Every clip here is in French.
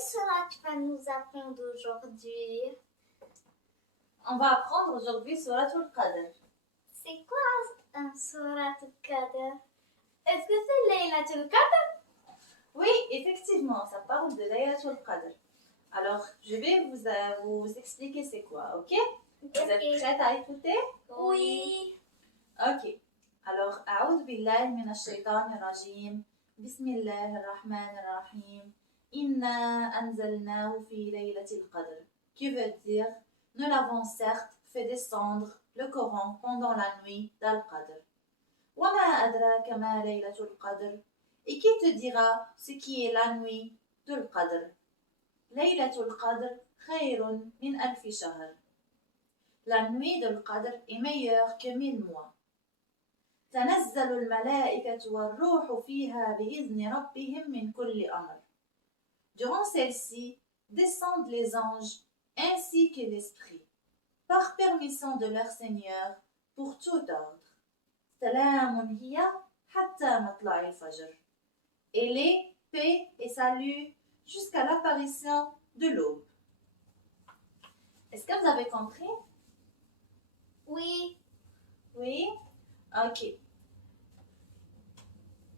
sourate tu vas nous apprendre aujourd'hui? On va apprendre aujourd'hui Surat al-Qadr. C'est quoi un sourate al-Qadr? Est-ce que c'est Laylatul Qadr? Oui, effectivement, ça parle de Laylatul Qadr. Alors, je vais vous expliquer c'est quoi, ok? Vous êtes prête à écouter? Oui. Ok. Alors, أعوذ بالله من الشيطان الرجيم. بسم الله الرحمن الرحيم. إنا أنزلناه في ليلة القدر. Qui veut dire, nous l'avons certes fait descendre le Coran pendant la nuit d'Al-Qadr. وما أدراك ما ليلة القدر. Et qui te dira ce qui est la nuit de l'Qadr? ليلة القدر خير من ألف شهر. La nuit de l'Qadr est meilleure que 1000 mois. تنزل الملائكة والروح فيها بإذن ربهم من كل أمر. Durant celle-ci, descendent les anges ainsi que l'esprit, par permission de leur Seigneur, pour tout ordre. سلام هي حتى مطلع الفجر. Elle est paix et salut jusqu'à l'apparition de l'aube. Est-ce que vous avez compris? Oui. Oui? Ok.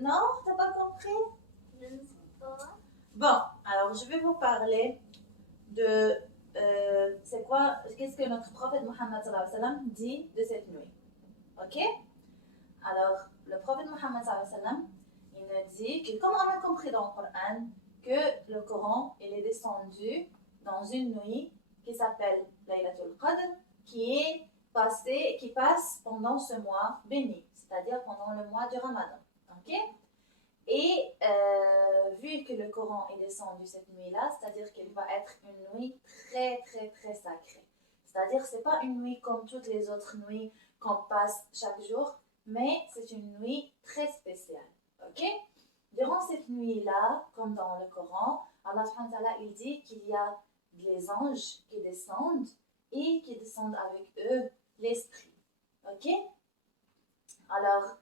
Non? T'as pas compris? Je ne sais pas. Bon, alors je vais vous parler de c'est quoi, qu'est-ce que notre prophète Mohammed sallallahu alayhi wa sallam dit de cette nuit. Ok? Alors, le prophète Mohammed sallallahu alayhi wa sallam, il nous dit que, comme on a compris dans le Coran, que le Coran, il est descendu dans une nuit qui s'appelle Laylatul Qadr, qui passe pendant ce mois béni, c'est-à-dire pendant le mois du Ramadan. Ok? Et vu que le Coran est descendu cette nuit-là, c'est-à-dire qu'elle va être une nuit très très très sacrée. C'est-à-dire que ce n'est pas une nuit comme toutes les autres nuits qu'on passe chaque jour, mais c'est une nuit très spéciale. Ok? Durant cette nuit-là, comme dans le Coran, Allah subhanahu wa ta'ala, il dit qu'il y a les anges qui descendent et qui descendent avec eux l'esprit. Ok? Alors,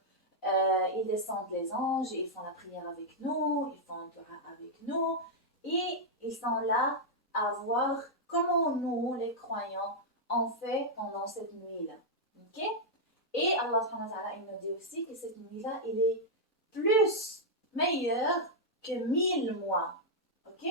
ils descendent les anges, ils font la prière avec nous, ils font un dua avec nous, et ils sont là à voir comment nous, les croyants, on fait pendant cette nuit-là. Ok? Et Allah subhanahu wa ta'ala, il nous dit aussi que cette nuit-là, elle est plus meilleure que 1000 mois. Ok?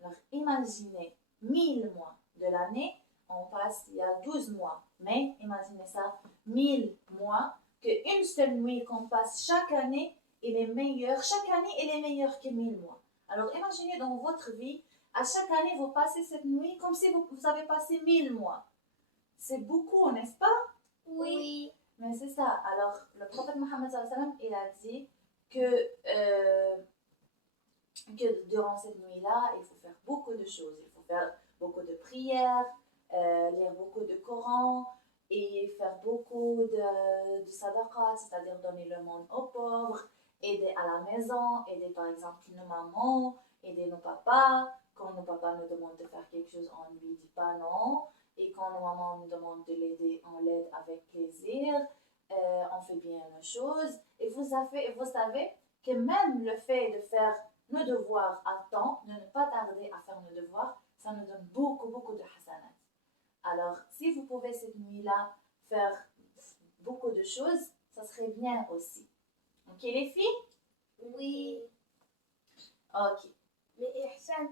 Alors, imaginez 1000 mois de l'année, on passe, il y a 12 mois, mais imaginez ça, 1000 mois, qu'une seule nuit qu'on passe chaque année, elle est meilleure. Chaque année, elle est meilleure que 1000 mois. Alors, imaginez dans votre vie, à chaque année, vous passez cette nuit comme si vous avez passé 1000 mois. C'est beaucoup, n'est-ce pas? Oui. Mais c'est ça. Alors, le prophète Mohammed sallallahu alayhi wa sallam, il a dit que durant cette nuit-là, il faut faire beaucoup de choses. Il faut faire beaucoup de prières, lire beaucoup de Coran, et faire beaucoup de sadaqat, c'est-à-dire donner le monde aux pauvres, aider à la maison, aider par exemple nos mamans, aider nos papas. Quand nos papas nous demandent de faire quelque chose, on ne lui dit pas non. Et quand nos mamans nous demandent de l'aider, on l'aide avec plaisir. On fait bien nos choses. Et vous savez que même le fait de faire nos devoirs à temps, de ne pas tarder à faire nos devoirs, ça nous donne beaucoup, beaucoup de hasanat. Alors, si vous pouvez cette nuit-là faire beaucoup de choses, ça serait bien aussi. Ok, les filles? Oui. Ok. Mais Ihsan,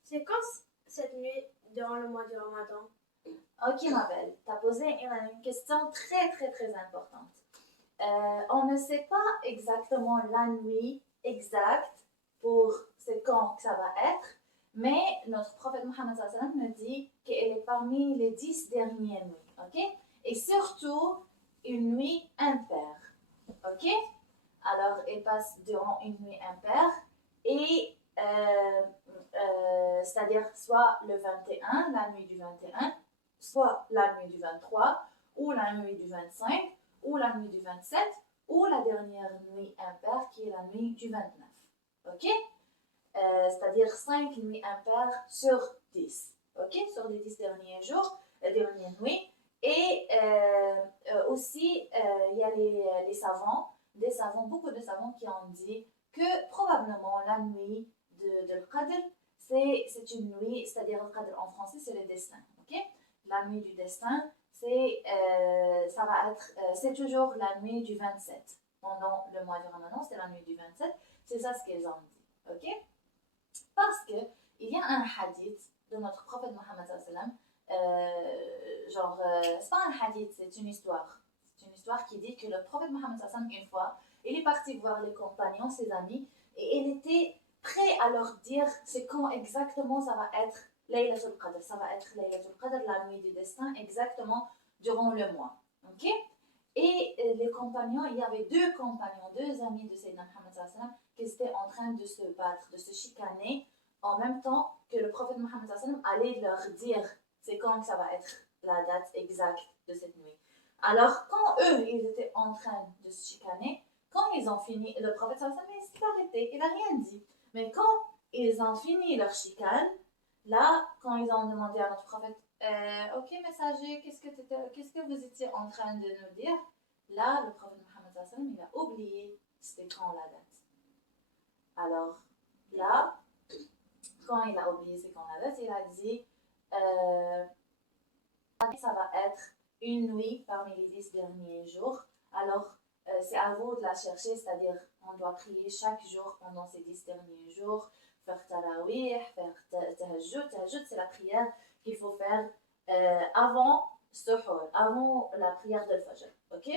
c'est quand cette nuit durant le mois du Ramadan? Ok, ma belle, tu as posé une question très, très, très importante. On ne sait pas exactement la nuit exacte pour c'est quand que ça va être, mais notre prophète Mohammed sallallahu alayhi wa sallam nous dit qu'elle est parmi les 10 dernières nuits, ok? Et surtout, une nuit impaire, ok? Alors, elle passe durant une nuit impaire, et c'est-à-dire soit le 21, la nuit du 21, soit la nuit du 23, ou la nuit du 25, ou la nuit du 27, ou la dernière nuit impaire qui est la nuit du 29, ok? C'est-à-dire 5 nuits impaires sur 10, ok? Sur les 10 derniers jours, dernières nuits. Et aussi, il y a les savants, beaucoup de savants qui ont dit que probablement la nuit de l'Qadr, c'est une nuit, c'est-à-dire le qadr en français, c'est le destin. Ok? La nuit du destin, ça va être, c'est toujours la nuit du 27. Pendant le mois du Ramadan, c'est la nuit du 27. C'est ça ce qu'ils ont dit. Ok? Parce que il y a un hadith de notre prophète Mohammed sallam, c'est pas un hadith, c'est une histoire. C'est une histoire qui dit que le prophète Mohammed sallam, une fois, il est parti voir les compagnons, ses amis, et il était prêt à leur dire c'est quand exactement ça va être Laylatul Qadr. Ça va être Laylatul Qadr, la nuit du destin, exactement durant le mois. Ok? Et les compagnons, il y avait deux compagnons, deux amis de Sayyidina Mohammed sallam, qui étaient en train de se battre, de se chicaner, en même temps que le prophète Mohammed sallam allait leur dire c'est quand que ça va être la date exacte de cette nuit. Alors, quand eux, ils étaient en train de se chicaner, quand ils ont fini, le prophète sallam s'est arrêté, il n'a rien dit. Mais quand ils ont fini leur chicane, là, quand ils ont demandé à notre prophète ok, messager, qu'est-ce que vous étiez en train de nous dire? Là, le prophète Mohammed sallam, il a oublié c'était quand la date. Alors, là, quand il a oublié c'est quand la date, il a dit ça va être une nuit parmi les 10 derniers jours. Alors, c'est à vous de la chercher, c'est-à-dire on doit prier chaque jour pendant ces 10 derniers jours, faire tarawih, faire tahajjud. Tahajjud, c'est la prière qu'il faut faire avant suhoor, avant la prière de Fajr. Ok?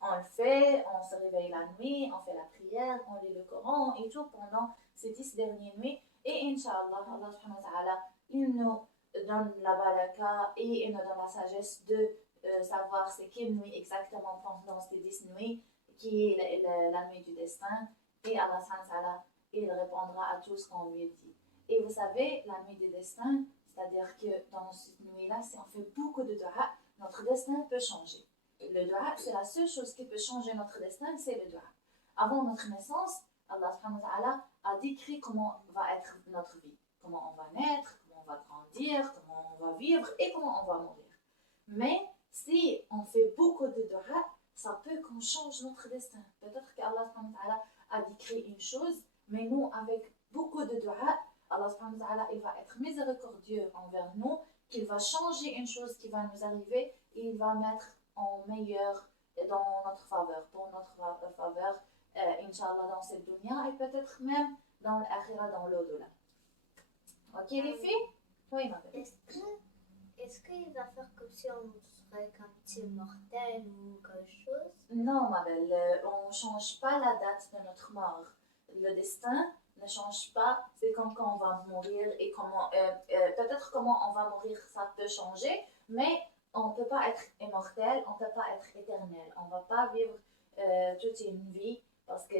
On le fait, on se réveille la nuit, on fait la prière, on lit le Coran et tout pendant ces 10 dernières nuits. Et Inch'Allah, Allah subhanahu wa ta'ala, il nous donne la baraka et il nous donne la sagesse de savoir c'est quelle nuit exactement pendant ces 10 nuits qui est la nuit du destin. Et Allah subhanahu wa ta'ala, il répondra à tout ce qu'on lui dit. Et vous savez, la nuit du destin, c'est-à-dire que dans cette nuit-là, si on fait beaucoup de dua, notre destin peut changer. Le dua, c'est la seule chose qui peut changer notre destin, c'est le dua. Avant notre naissance, Allah subhanahu wa ta'ala a décrit comment va être notre vie. Comment on va naître, comment on va grandir, comment on va vivre et comment on va mourir. Mais si on fait beaucoup de dua, ça peut qu'on change notre destin. Peut-être qu'Allah subhanahu wa ta'ala a décrit une chose, mais nous, avec beaucoup de dua, Allah subhanahu wa ta'ala, il va être miséricordieux envers nous, qu'il va changer une chose qui va nous arriver et il va mettre en meilleur dans notre faveur, pour notre faveur, Inch'Allah, dans cette dunya et peut-être même dans l'akhira, dans l'au-delà. Ok, les filles? Oui, ma belle. Est-ce qu'il va faire comme si on serait comme petit mortel ou quelque chose? Non, ma belle, on ne change pas la date de notre mort. Le destin ne change pas, c'est quand on va mourir et comment, peut-être comment on va mourir, ça peut changer, mais on ne peut pas être immortel, on ne peut pas être éternel. On ne va pas vivre toute une vie parce que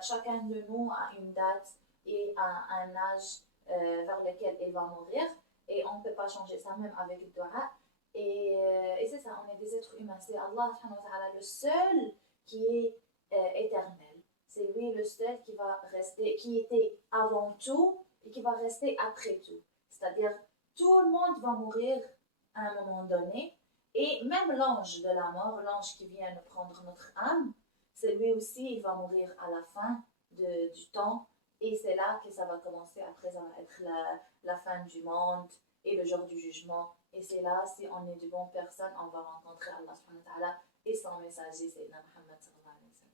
chacun de nous a une date et un âge vers lequel il va mourir et on ne peut pas changer ça même avec le dua. Et c'est ça, on est des êtres humains. C'est Allah le seul qui est éternel. C'est lui le seul qui va rester, qui était avant tout et qui va rester après tout. C'est-à-dire, tout le monde va mourir à un moment donné. Et même l'ange de la mort, l'ange qui vient nous prendre notre âme, c'est lui aussi, il va mourir à la fin du temps. Et c'est là que ça va commencer. Après, ça va être la fin du monde et le jour du jugement. Et c'est là, si on est de bonnes personnes, on va rencontrer Allah subhanahu wa ta'ala et son messager, c'est Muhammad sallallahu alayhi wa sallam.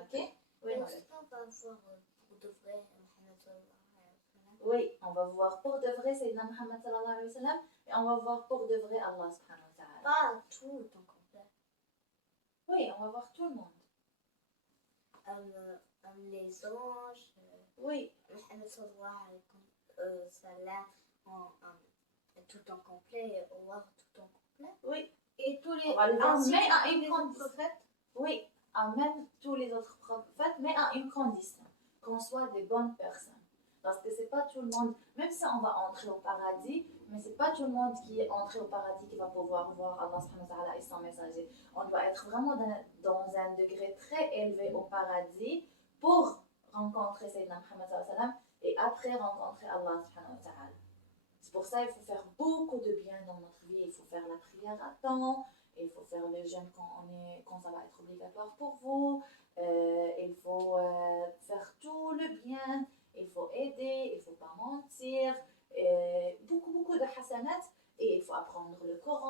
Ok? Oui, Est-ce qu'on va voir pour de vrai Muhammad sallallahu alayhi wa sallam? Oui, on va voir pour de vrai Sayyidina Muhammad sallallahu alayhi wa sallam et on va voir pour de vrai Allah subhanahu wa ta'ala. Pas tout en complet. Oui, on va voir tout le monde. Les anges, Oui. Muhammad sallallahu alayhi wa sallam, tout en complet, Allah tout en complet. Oui. Et tous les On va le voir, mais à une les condition. prophètes. Oui, à même tous les autres prophètes, mais à une condition, qu'on soit des bonnes personnes. Parce que c'est pas tout le monde, même si on va entrer au paradis, mais c'est pas tout le monde qui est entré au paradis qui va pouvoir voir Allah subhanahu wa ta'ala et son messager. On doit être vraiment dans un degré très élevé au paradis pour rencontrer Sayyidina Muhammad sallallahu alayhi wa sallam et après rencontrer Allah subhanahu wa ta'ala. C'est pour ça qu'il faut faire beaucoup de bien dans notre vie. Il faut faire la prière à temps, il faut faire le jeûne quand ça va être obligatoire pour vous, il faut faire tout le bien, il faut aider, il ne faut pas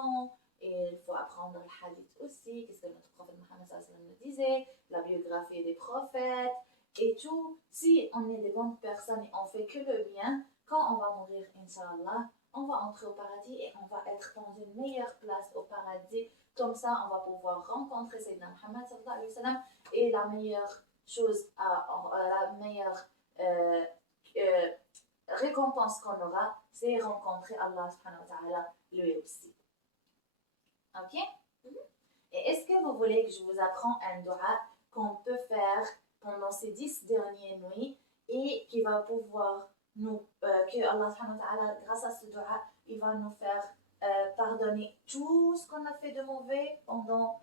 temps. Et il faut apprendre le hadith aussi, qu'est-ce que notre prophète Mohammed sallallahu alayhi wa sallam nous disait, la biographie des prophètes et tout. Si on est des bonnes personnes et on fait que le bien, quand on va mourir, Inch'Allah, on va entrer au paradis et on va être dans une meilleure place au paradis. Comme ça, on va pouvoir rencontrer Sayyidina Muhammad sallallahu alayhi wa sallam. Et la meilleure chose, la meilleure récompense qu'on aura, c'est rencontrer Allah subhanahu wa ta'ala lui aussi. Ok? Et est-ce que vous voulez que je vous apprenne un dua qu'on peut faire pendant ces 10 dernières nuits et qui va pouvoir nous, que Allah subhanahu wa ta'ala, grâce à ce dua, il va nous faire pardonner tout ce qu'on a fait de mauvais pendant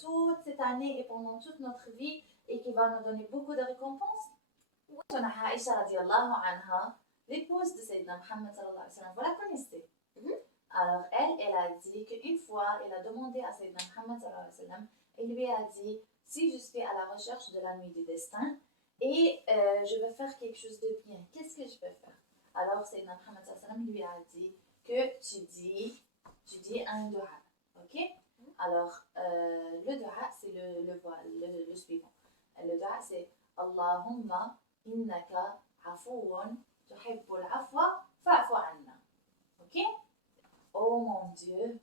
toute cette année et pendant toute notre vie et qui va nous donner beaucoup de récompenses? Aïcha radiallahu anha, l'épouse de Sayyidina Muhammad sallallahu alayhi wa sallam, vous la connaissez? Alors elle a dit qu'une fois, elle a demandé à Sayyidina Muhammad sallallahu alayhi wa sallam, elle lui a dit, si je suis à la recherche de la nuit du destin et je veux faire quelque chose de bien, qu'est-ce que je peux faire? Alors Sayyidina Muhammad sallallahu alayhi wa sallam lui a dit que tu dis un dua, ok? Alors le dua c'est le suivant. Le dua c'est Allahumma innaka afouun tuhibbul afwa fa'fu anna. Ok? Oh mon Dieu,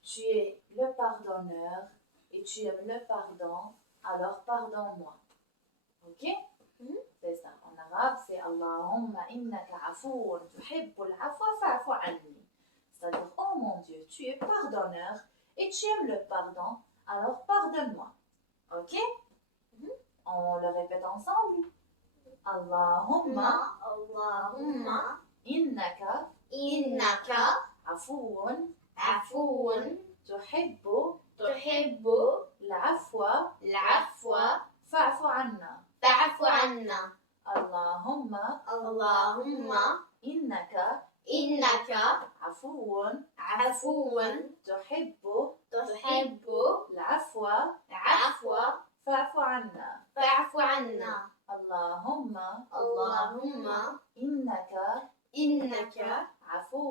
tu es le pardonneur et tu aimes le pardon, alors pardonne-moi. Ok? C'est ça. En arabe, c'est Allahumma innaka afouun tuhibbul afwa fa'fu anni. C'est-à-dire, oh mon Dieu, tu es pardonneur et tu aimes le pardon, alors pardonne-moi. Ok? On le répète ensemble. Allahumma innaka afouun tuhibbu العفو فاعف عنا. اللهم إنك عفو تحب العفو فاعف عنا. اللهم إنك عفو